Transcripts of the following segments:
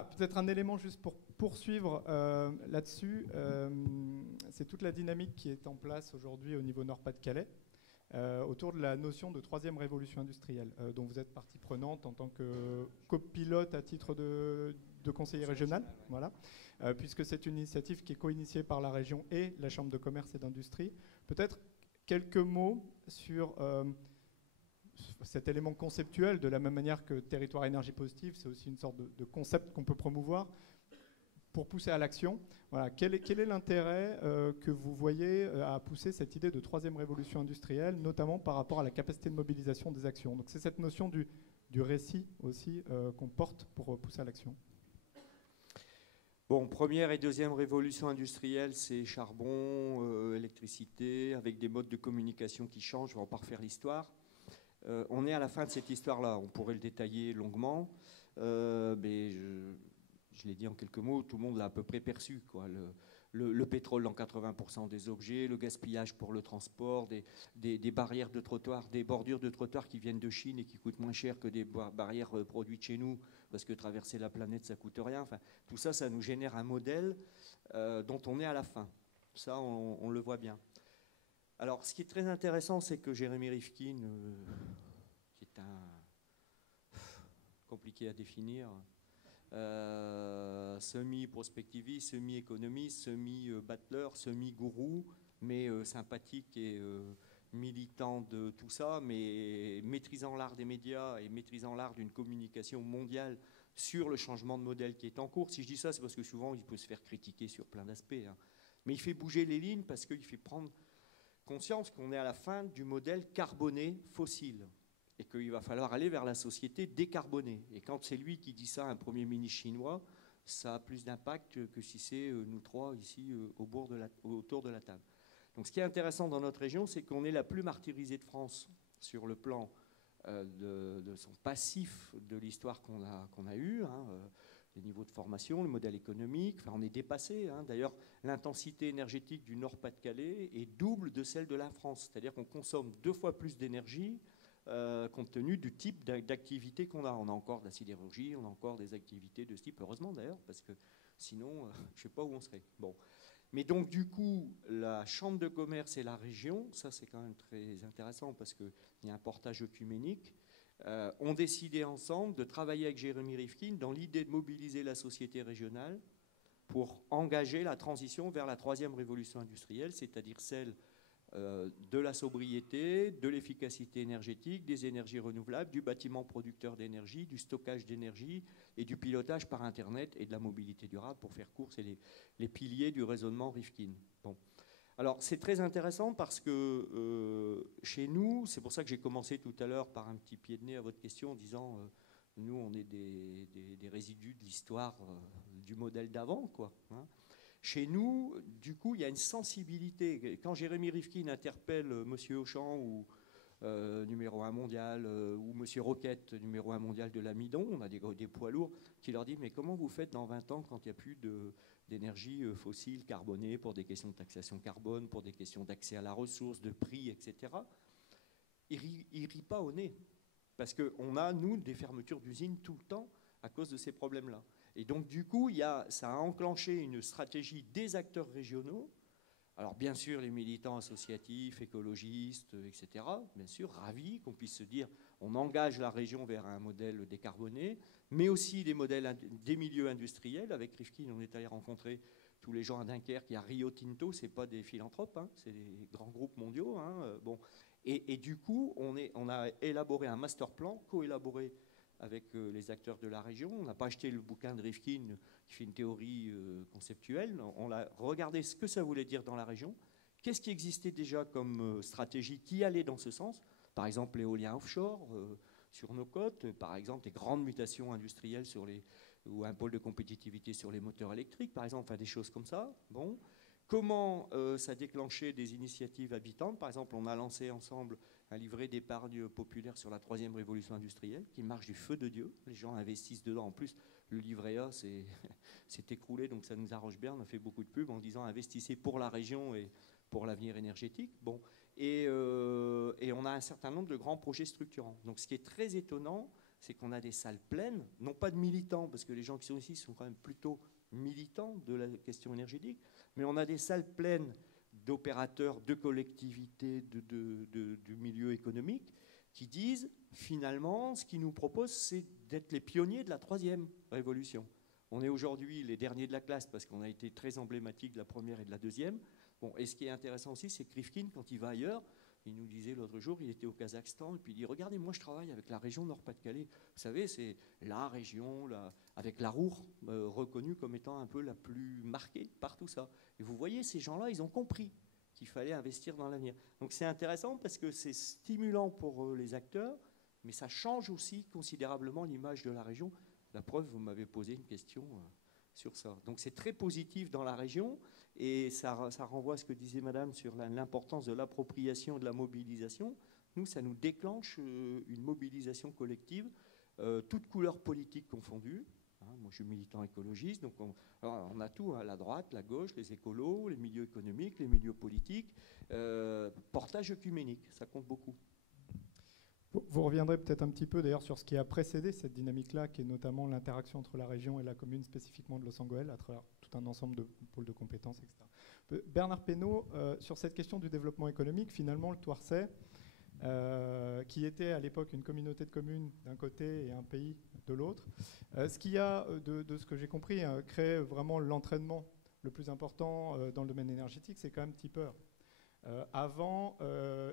Peut-être un élément juste pour poursuivre là-dessus, c'est toute la dynamique qui est en place aujourd'hui au niveau Nord-Pas-de-Calais autour de la notion de troisième révolution industrielle, dont vous êtes partie prenante en tant que copilote à titre de conseiller régional, voilà, puisque c'est une initiative qui est co-initiée par la région et la Chambre de commerce et d'industrie. Peut-être quelques mots sur cet élément conceptuel, de la même manière que territoire énergie positive, c'est aussi une sorte de concept qu'on peut promouvoir pour pousser à l'action. Voilà. Quel est l'intérêt que vous voyez à pousser cette idée de troisième révolution industrielle, notamment par rapport à la capacité de mobilisation des actions? Donc c'est cette notion du récit aussi qu'on porte pour pousser à l'action. Bon, première et deuxième révolution industrielle, c'est charbon, électricité, avec des modes de communication qui changent. Je ne vais pas refaire l'histoire. On est à la fin de cette histoire-là. On pourrait le détailler longuement, mais je l'ai dit en quelques mots, tout le monde l'a à peu près perçu, quoi. Le pétrole dans 80% des objets, le gaspillage pour le transport, des barrières de trottoir, des bordures de trottoir qui viennent de Chine et qui coûtent moins cher que des barrières produites chez nous, parce que traverser la planète, ça coûte rien. Enfin, tout ça, ça nous génère un modèle dont on est à la fin. Ça, on le voit bien. Alors, ce qui est très intéressant, c'est que Jérémy Rifkin, qui est compliqué à définir, semi-prospectiviste, semi-économiste, semi-battleur, semi-gourou, mais sympathique et militant de tout ça, mais maîtrisant l'art des médias et maîtrisant l'art d'une communication mondiale sur le changement de modèle qui est en cours. Si je dis ça, c'est parce que souvent, il peut se faire critiquer sur plein d'aspects, hein. Mais il fait bouger les lignes parce qu'il fait prendre conscience qu'on est à la fin du modèle carboné fossile et qu'il va falloir aller vers la société décarbonée. Et quand c'est lui qui dit ça, un premier ministre chinois, ça a plus d'impact que si c'est nous trois ici autour de la table. Donc ce qui est intéressant dans notre région, c'est qu'on est la plus martyrisée de France sur le plan de son passif de l'histoire qu'on a eue, hein, les niveaux de formation, le modèle économique, enfin, on est dépassé, hein. D'ailleurs, l'intensité énergétique du Nord-Pas-de-Calais est double de celle de la France. C'est-à-dire qu'on consomme 2 fois plus d'énergie compte tenu du type d'activité qu'on a. On a encore de la sidérurgie, on a encore des activités de ce type, heureusement d'ailleurs, parce que sinon, je ne sais pas où on serait. Bon. Mais donc, du coup, la Chambre de commerce et la région, ça c'est quand même très intéressant parce qu'il y a un portage œcuménique, ont décidé ensemble de travailler avec Jérémy Rifkin dans l'idée de mobiliser la société régionale pour engager la transition vers la troisième révolution industrielle, c'est-à-dire celle de la sobriété, de l'efficacité énergétique, des énergies renouvelables, du bâtiment producteur d'énergie, du stockage d'énergie et du pilotage par Internet et de la mobilité durable, pour faire court, c'est les piliers du raisonnement Rifkin. Bon. Alors, c'est très intéressant parce que chez nous, c'est pour ça que j'ai commencé tout à l'heure par un petit pied de nez à votre question en disant nous, on est des résidus de l'histoire du modèle d'avant, quoi, hein. Chez nous, du coup, il y a une sensibilité. Quand Jérémy Rifkin interpelle M. Auchan ou numéro 1 mondial, ou M. Roquette, numéro 1 mondial de l'amidon, on a des poids lourds, qui leur dit mais comment vous faites dans 20 ans quand il n'y a plus d'énergie fossile carbonée pour des questions de taxation carbone, pour des questions d'accès à la ressource, de prix, etc. Il ne rit pas au nez. Parce qu'on a, nous, des fermetures d'usines tout le temps à cause de ces problèmes-là. Et donc, du coup, ça a enclenché une stratégie des acteurs régionaux. Alors, bien sûr, les militants associatifs, écologistes, etc., bien sûr, ravis qu'on puisse se dire on engage la région vers un modèle décarboné, mais aussi des milieux industriels. Avec Rifkin, on est allé rencontrer tous les gens à Dunkerque. Il y a Rio Tinto, ce n'est pas des philanthropes, hein, c'est des grands groupes mondiaux. Hein, bon. Et du coup, on a élaboré un master plan, co-élaboré avec les acteurs de la région. On n'a pas acheté le bouquin de Rifkin qui fait une théorie conceptuelle. On a regardé ce que ça voulait dire dans la région. Qu'est-ce qui existait déjà comme stratégie qui allait dans ce sens? Par exemple, l'éolien offshore sur nos côtes, par exemple, des grandes mutations industrielles ou un pôle de compétitivité sur les moteurs électriques, par exemple, enfin, des choses comme ça. Bon. Comment ça a déclenché des initiatives habitantes? Par exemple, on a lancé ensemble un livret d'épargne populaire sur la troisième révolution industrielle qui marche du feu de Dieu. Les gens investissent dedans. En plus, le livret A s'est écroulé, donc ça nous arrange bien. On a fait beaucoup de pubs en disant investissez pour la région et pour l'avenir énergétique. Bon. Et on a un certain nombre de grands projets structurants. Donc ce qui est très étonnant, c'est qu'on a des salles pleines, non pas de militants, parce que les gens qui sont ici sont quand même plutôt militants de la question énergétique, mais on a des salles pleines d'opérateurs, de collectivités, du milieu économique, qui disent, finalement, ce qu'ils nous proposent, c'est d'être les pionniers de la troisième révolution. On est aujourd'hui les derniers de la classe, parce qu'on a été très emblématique de la première et de la deuxième. Bon, et ce qui est intéressant aussi, c'est que Rifkin, quand il va ailleurs, il nous disait l'autre jour, il était au Kazakhstan, et puis il dit, regardez, moi je travaille avec la région Nord-Pas-de-Calais. Vous savez, c'est la région, avec la Ruhr, reconnue comme étant un peu la plus marquée par tout ça. Et vous voyez, ces gens-là, ils ont compris qu'il fallait investir dans l'avenir. Donc c'est intéressant parce que c'est stimulant pour les acteurs, mais ça change aussi considérablement l'image de la région. La preuve, vous m'avez posé une question sur ça. Donc c'est très positif dans la région, et ça renvoie à ce que disait Madame sur l'importance de l'appropriation et de la mobilisation. Nous, ça nous déclenche une mobilisation collective, toutes couleurs politiques confondues. Moi, je suis militant écologiste, donc on a tout, la droite, la gauche, les écolos, les milieux économiques, les milieux politiques, portage œcuménique, ça compte beaucoup. Vous reviendrez peut-être un petit peu d'ailleurs sur ce qui a précédé cette dynamique-là, qui est notamment l'interaction entre la région et la commune, spécifiquement de Los-Angeles, à travers tout un ensemble de pôles de compétences, etc. Bernard Pénaud, sur cette question du développement économique, finalement, le Thouarset, qui était à l'époque une communauté de communes d'un côté et un pays de l'autre, ce qui a, de ce que j'ai compris, créé vraiment l'entraînement le plus important dans le domaine énergétique, c'est quand même Tipper. Avant,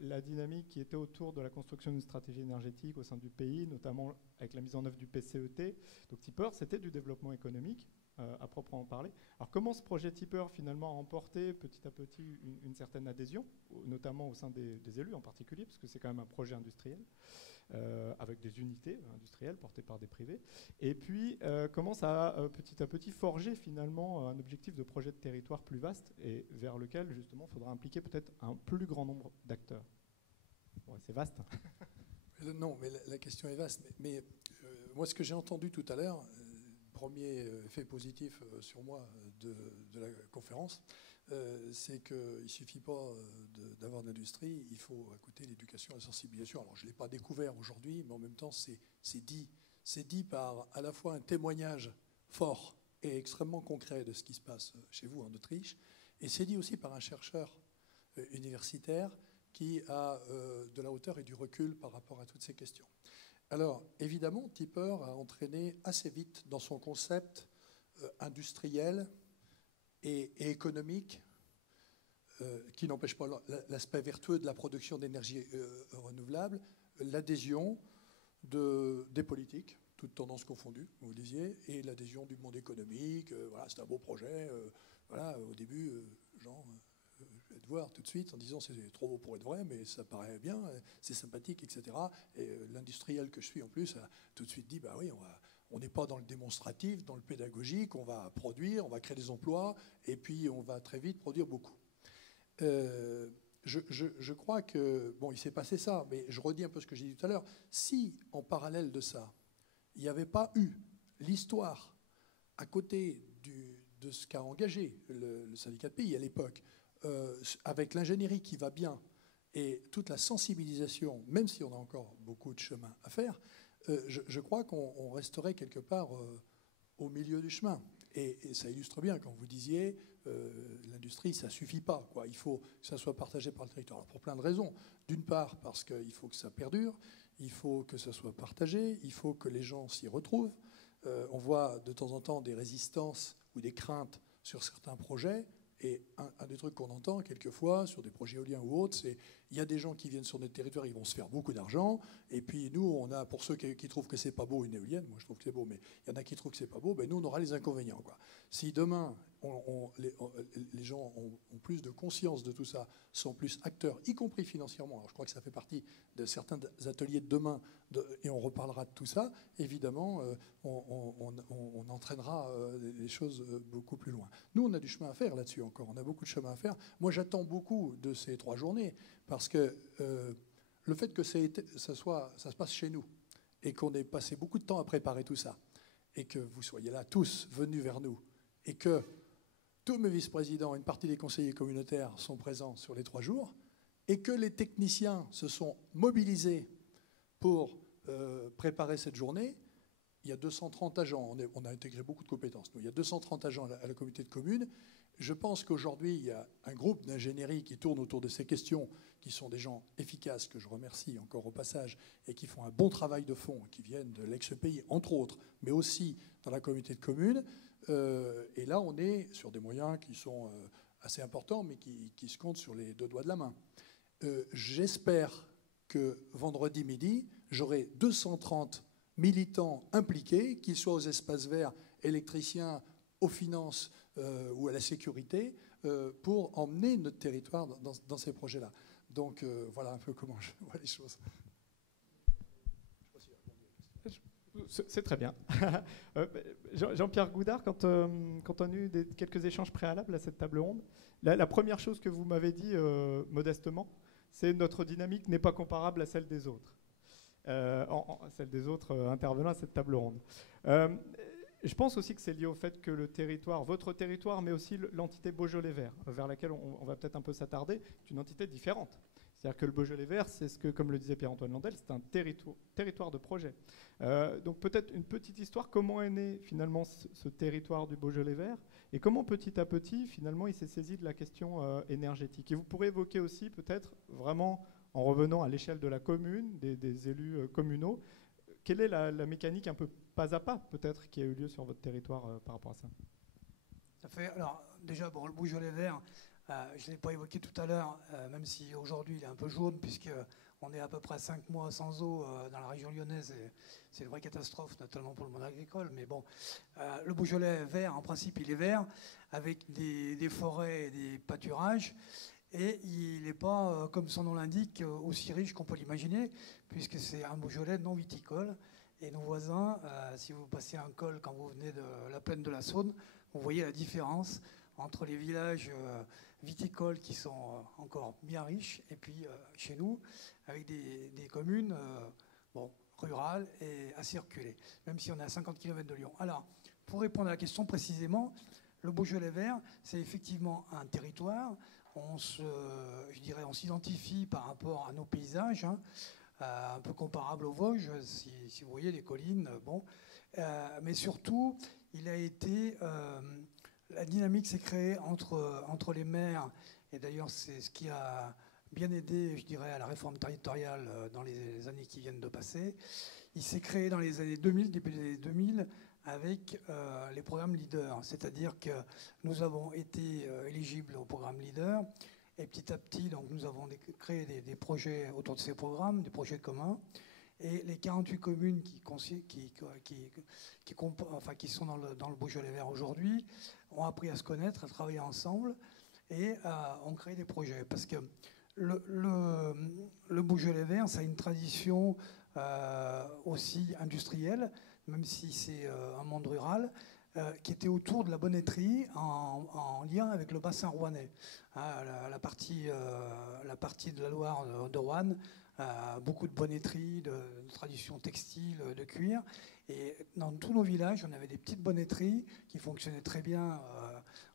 la dynamique qui était autour de la construction d'une stratégie énergétique au sein du pays, notamment avec la mise en œuvre du PCET, donc Tipper, c'était du développement économique, à proprement parler. Alors comment ce projet Tipper finalement a emporté petit à petit une certaine adhésion, notamment au sein des élus en particulier, parce que c'est quand même un projet industriel, avec des unités industrielles portées par des privés, et puis comment ça a petit à petit forgé finalement un objectif de projet de territoire plus vaste, et vers lequel justement il faudra impliquer peut-être un plus grand nombre d'acteurs. Ouais, c'est vaste. Non, mais la question est vaste. Mais moi, ce que j'ai entendu tout à l'heure, premier effet positif sur moi de la conférence, c'est qu'il ne suffit pas d'avoir de l'industrie, il faut à côté l'éducation et la sensibilisation. Alors je ne l'ai pas découvert aujourd'hui, mais en même temps c'est dit par à la fois un témoignage fort et extrêmement concret de ce qui se passe chez vous en Autriche, et c'est dit aussi par un chercheur universitaire qui a de la hauteur et du recul par rapport à toutes ces questions. Alors, évidemment, Tipper a entraîné assez vite dans son concept industriel et économique, qui n'empêche pas l'aspect vertueux de la production d'énergie renouvelable, l'adhésion des politiques, toutes tendances confondues, vous le disiez, et l'adhésion du monde économique. Voilà, c'est un beau projet. Voilà, au début, Jean... je vais te voir tout de suite en disant c'est trop beau pour être vrai, mais ça paraît bien, c'est sympathique, etc. Et l'industriel que je suis en plus a tout de suite dit bah oui, on n'est pas dans le démonstratif, dans le pédagogique, on va produire, on va créer des emplois, et puis on va très vite produire beaucoup. Je crois que, bon, il s'est passé ça, mais je redis un peu ce que j'ai dit tout à l'heure. Si, en parallèle de ça, il n'y avait pas eu l'histoire à côté de ce qu'a engagé le syndicat de pays à l'époque, avec l'ingénierie qui va bien et toute la sensibilisation, même si on a encore beaucoup de chemin à faire, je crois qu'on resterait quelque part au milieu du chemin. Et ça illustre bien quand vous disiez l'industrie, ça ne suffit pas, quoi. Il faut que ça soit partagé par le territoire. Alors, pour plein de raisons. D'une part, parce qu'il faut que ça perdure, il faut que ça soit partagé, il faut que les gens s'y retrouvent. On voit de temps en temps des résistances ou des craintes sur certains projets. Et un des trucs qu'on entend quelquefois sur des projets éoliens ou autres, c'est il y a des gens qui viennent sur notre territoire, ils vont se faire beaucoup d'argent. Et puis nous, on a, pour ceux qui trouvent que c'est pas beau une éolienne, moi je trouve que c'est beau, mais il y en a qui trouvent que c'est pas beau, ben nous on aura les inconvénients, quoi. Si demain les gens ont plus de conscience de tout ça, sont plus acteurs, y compris financièrement, alors je crois que ça fait partie de certains ateliers de demain, et on reparlera de tout ça, évidemment, on entraînera les choses beaucoup plus loin. Nous, on a du chemin à faire là-dessus encore, on a beaucoup de chemin à faire. Moi, j'attends beaucoup de ces 3 journées, parce que le fait que ça se passe chez nous, et qu'on ait passé beaucoup de temps à préparer tout ça, et que vous soyez là tous venus vers nous, et que tous mes vice-présidents, une partie des conseillers communautaires sont présents sur les 3 jours, et que les techniciens se sont mobilisés pour préparer cette journée, il y a 230 agents. On a intégré beaucoup de compétences. Il y a 230 agents à la communauté de communes. Je pense qu'aujourd'hui, il y a un groupe d'ingénierie qui tourne autour de ces questions, qui sont des gens efficaces, que je remercie encore au passage, et qui font un bon travail de fond, qui viennent de l'ex-pays, entre autres, mais aussi dans la communauté de communes. Et là, on est sur des moyens qui sont assez importants, mais qui se comptent sur les deux doigts de la main. J'espère que vendredi midi, j'aurai 230 militants impliqués, qu'ils soient aux espaces verts, électriciens, aux finances ou à la sécurité, pour emmener notre territoire dans ces projets-là. Donc voilà un peu comment je vois les choses. C'est très bien. Jean-Pierre Goudard, quand on a eu quelques échanges préalables à cette table ronde, la première chose que vous m'avez dit modestement, c'est notre dynamique n'est pas comparable à celle des autres. Celle des autres intervenants à cette table ronde. Je pense aussi que c'est lié au fait que le territoire, votre territoire, mais aussi l'entité Beaujolais Vert, vers laquelle on va peut-être un peu s'attarder, est une entité différente. C'est-à-dire que le Beaujolais Vert, c'est ce que, comme le disait Pierre-Antoine Landel, c'est un territoire de projet. Donc peut-être une petite histoire, comment est né finalement ce territoire du Beaujolais Vert et comment petit à petit, finalement, il s'est saisi de la question énergétique. Et vous pourrez évoquer aussi peut-être vraiment, en revenant à l'échelle de la commune, des élus communaux, quelle est la mécanique un peu pas à pas, peut-être, qui a eu lieu sur votre territoire par rapport à ça? Ça fait, alors, déjà, bon, le Beaujolais Vert, je ne l'ai pas évoqué tout à l'heure, même si aujourd'hui il est un peu jaune, puisqu'on est à peu près 5 mois sans eau dans la région lyonnaise, et c'est une vraie catastrophe, notamment pour le monde agricole. Mais bon, le Beaujolais Vert, en principe, il est vert, avec des forêts et des pâturages. Et il n'est pas, comme son nom l'indique, aussi riche qu'on peut l'imaginer, puisque c'est un Beaujolais non viticole. Et nos voisins, si vous passez un col quand vous venez de la plaine de la Saône, vous voyez la différence entre les villages viticoles qui sont encore bien riches, et puis chez nous, avec des communes rurales et assez reculées, même si on est à 50 km de Lyon. Alors, pour répondre à la question précisément, le Beaujolais Vert, c'est effectivement un territoire. On s'identifie par rapport à nos paysages, un peu comparable aux Vosges, si vous voyez les collines. Bon. Mais surtout, il a été... la dynamique s'est créée entre les maires, et d'ailleurs c'est ce qui a bien aidé, je dirais, à la réforme territoriale dans les années qui viennent de passer. Il s'est créé dans les années 2000, début des années 2000, avec les programmes Leader. C'est-à-dire que nous avons été éligibles au programme Leader, et petit à petit, donc, nous avons créé des projets autour de ces programmes, des projets communs. Et les 48 communes qui sont dans le Beaujolais Vert aujourd'hui ont appris à se connaître, à travailler ensemble et ont créé des projets. Parce que le Beaujolais Vert, ça a une tradition aussi industrielle, même si c'est un monde rural, qui était autour de la bonneterie en lien avec le bassin rouennais. La partie de la Loire de Roanne, beaucoup de bonnetterie, de tradition textile, de cuir. Et dans tous nos villages, on avait des petites bonnetteries qui fonctionnaient très bien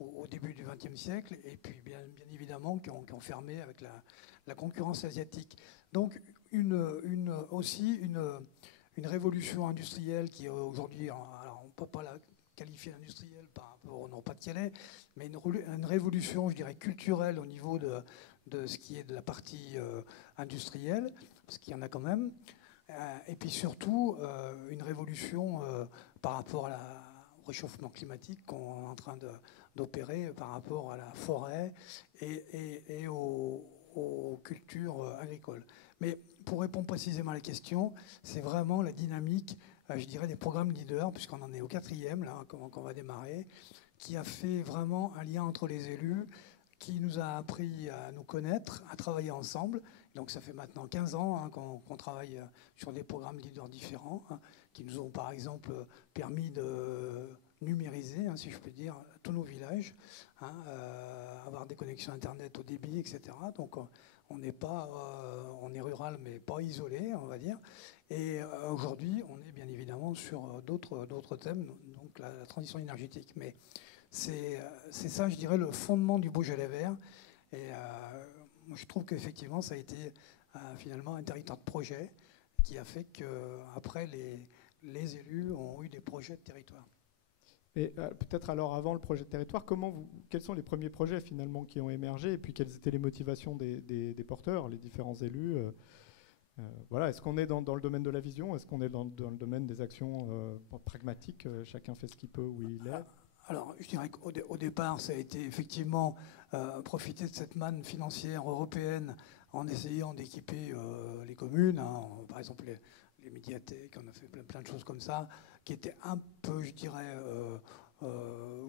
au début du XXe siècle, et puis bien évidemment qui ont fermé avec la concurrence asiatique. Donc aussi une révolution industrielle qui est aujourd'hui, alors on ne peut pas la qualifier d'industrielle par rapport au Nord-Pas-de-Calais, mais une révolution, je dirais, culturelle au niveau de ce qui est de la partie industrielle, parce qu'il y en a quand même, et puis surtout une révolution par rapport au réchauffement climatique qu'on est en train d'opérer par rapport à la forêt et aux cultures agricoles. Mais pour répondre précisément à la question, c'est vraiment la dynamique, je dirais, des programmes Leader, puisqu'on en est au 4e, là, qu'on va démarrer, qui a fait vraiment un lien entre les élus, qui nous a appris à nous connaître, à travailler ensemble. Donc ça fait maintenant 15 ans qu'on travaille sur des programmes Leader différents, qui nous ont par exemple permis de numériser, si je peux dire, tous nos villages, avoir des connexions Internet au débit, etc. Donc on est rural, mais pas isolé, on va dire. Et aujourd'hui, on est bien évidemment sur d'autres thèmes, donc la transition énergétique. Mais c'est ça, je dirais, le fondement du Beaujolais Vert. Et moi, je trouve qu'effectivement, ça a été finalement un territoire de projet qui a fait qu'après, les élus ont eu des projets de territoire. Et peut-être alors avant le projet de territoire, quels sont les premiers projets finalement qui ont émergé et puis quelles étaient les motivations des porteurs, les différents élus voilà, est-ce qu'on est dans le domaine de la vision? Est-ce qu'on est dans le domaine des actions pragmatiques? Chacun fait ce qu'il peut où il est. Alors, je dirais qu'au départ, ça a été effectivement profiter de cette manne financière européenne en essayant d'équiper les communes, hein, par exemple les médiathèques, on a fait plein de choses comme ça, qui étaient un peu, je dirais,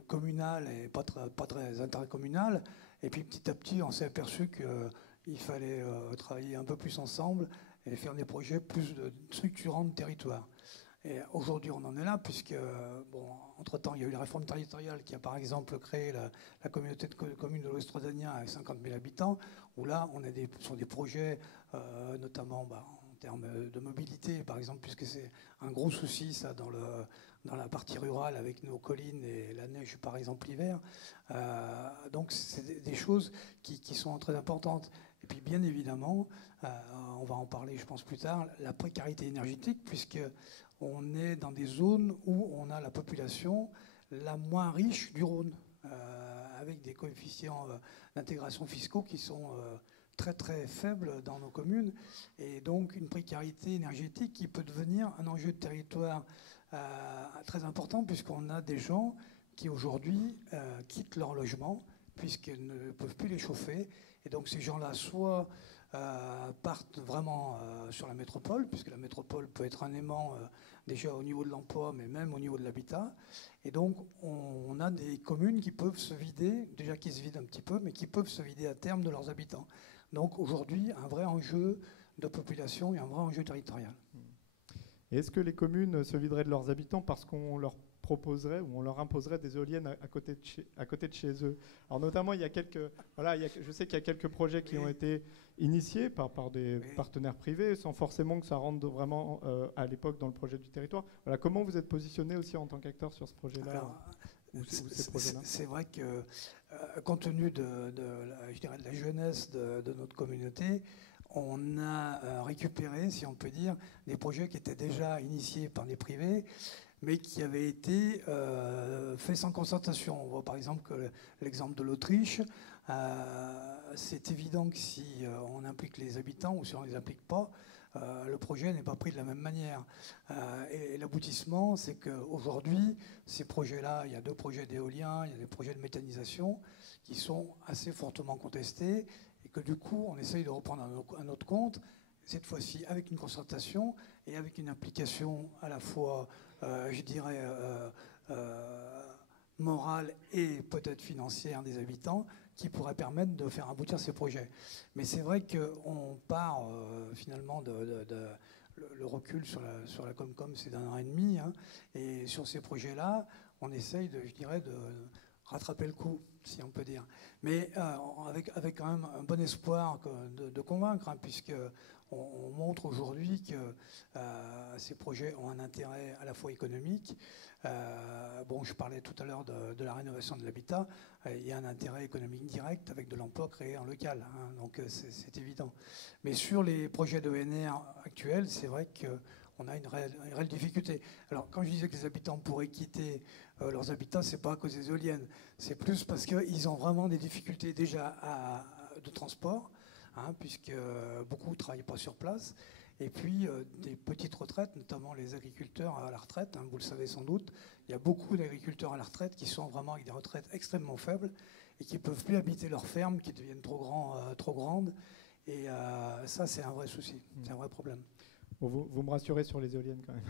communales et pas très intercommunales. Et puis petit à petit, on s'est aperçu qu'il fallait travailler un peu plus ensemble et faire des projets plus structurants de territoire. Et aujourd'hui, on en est là, puisque, bon, entre-temps, il y a eu la réforme territoriale qui a, par exemple, créé la communauté de communes de l'Ouest rhodanien avec 50 000 habitants, où là, on est sur des projets, notamment en termes de mobilité, par exemple, puisque c'est un gros souci, ça, dans la partie rurale, avec nos collines et la neige, par exemple, l'hiver. Donc, c'est des choses qui sont très importantes. Et puis, bien évidemment, on va en parler, je pense, plus tard, la précarité énergétique, puisque on est dans des zones où on a la population la moins riche du Rhône, avec des coefficients d'intégration fiscaux qui sont très très faibles dans nos communes, et donc une précarité énergétique qui peut devenir un enjeu de territoire très important, puisqu'on a des gens qui aujourd'hui quittent leur logement puisqu'ils ne peuvent plus les chauffer, et donc ces gens-là soit partent vraiment sur la métropole, puisque la métropole peut être un aimant déjà au niveau de l'emploi, mais même au niveau de l'habitat. Et donc, on a des communes qui peuvent se vider, déjà qui se vident un petit peu, mais qui peuvent se vider à terme de leurs habitants. Donc aujourd'hui, un vrai enjeu de population et un vrai enjeu territorial. Et est-ce que les communes se videraient de leurs habitants parce qu'on leur proposerait ou on leur imposerait des éoliennes à côté de chez eux? Alors notamment, je sais qu'il y a quelques projets qui ont été initiés par des partenaires privés, sans forcément que ça rentre vraiment à l'époque dans le projet du territoire. Voilà, comment vous êtes positionné aussi en tant qu'acteur sur ce projet-là? C'est vrai que, compte tenu de la jeunesse de notre communauté, on a récupéré, si on peut dire, des projets qui étaient déjà initiés par des privés, mais qui avaient été faits sans concertation. On voit par exemple que l'exemple de l'Autriche, c'est évident que si on implique les habitants ou si on ne les implique pas, le projet n'est pas pris de la même manière. Et l'aboutissement, c'est qu'aujourd'hui, ces projets-là, il y a 2 projets d'éolien, il y a des projets de méthanisation qui sont assez fortement contestés, et que du coup, on essaye de reprendre à notre compte, cette fois-ci avec une concertation et avec une implication à la fois, je dirais, morale et peut-être financière des habitants, qui pourrait permettre de faire aboutir ces projets. Mais c'est vrai qu'on part finalement le recul sur la Comcom, c'est d'1 an et demi, hein, et sur ces projets-là, on essaye de rattraper le coup, si on peut dire. Mais avec quand même un bon espoir de convaincre, hein, puisque on montre aujourd'hui que ces projets ont un intérêt à la fois économique. Je parlais tout à l'heure de la rénovation de l'habitat. Il y a un intérêt économique direct avec de l'emploi créé en local, hein, donc c'est évident. Mais sur les projets d'ENR actuels, c'est vrai qu'on a une réelle difficulté. Alors, quand je disais que les habitants pourraient quitter leurs habitats, c'est pas à cause des éoliennes. C'est plus parce qu'ils ont vraiment des difficultés déjà de transport, hein, puisque beaucoup ne travaillent pas sur place. Et puis des petites retraites, notamment les agriculteurs à la retraite, hein, vous le savez sans doute. Il y a beaucoup d'agriculteurs à la retraite qui sont vraiment avec des retraites extrêmement faibles et qui ne peuvent plus habiter leurs fermes, qui deviennent trop grandes. Et ça, c'est un vrai souci, c'est un vrai problème. Bon, vous me rassurez sur les éoliennes quand même.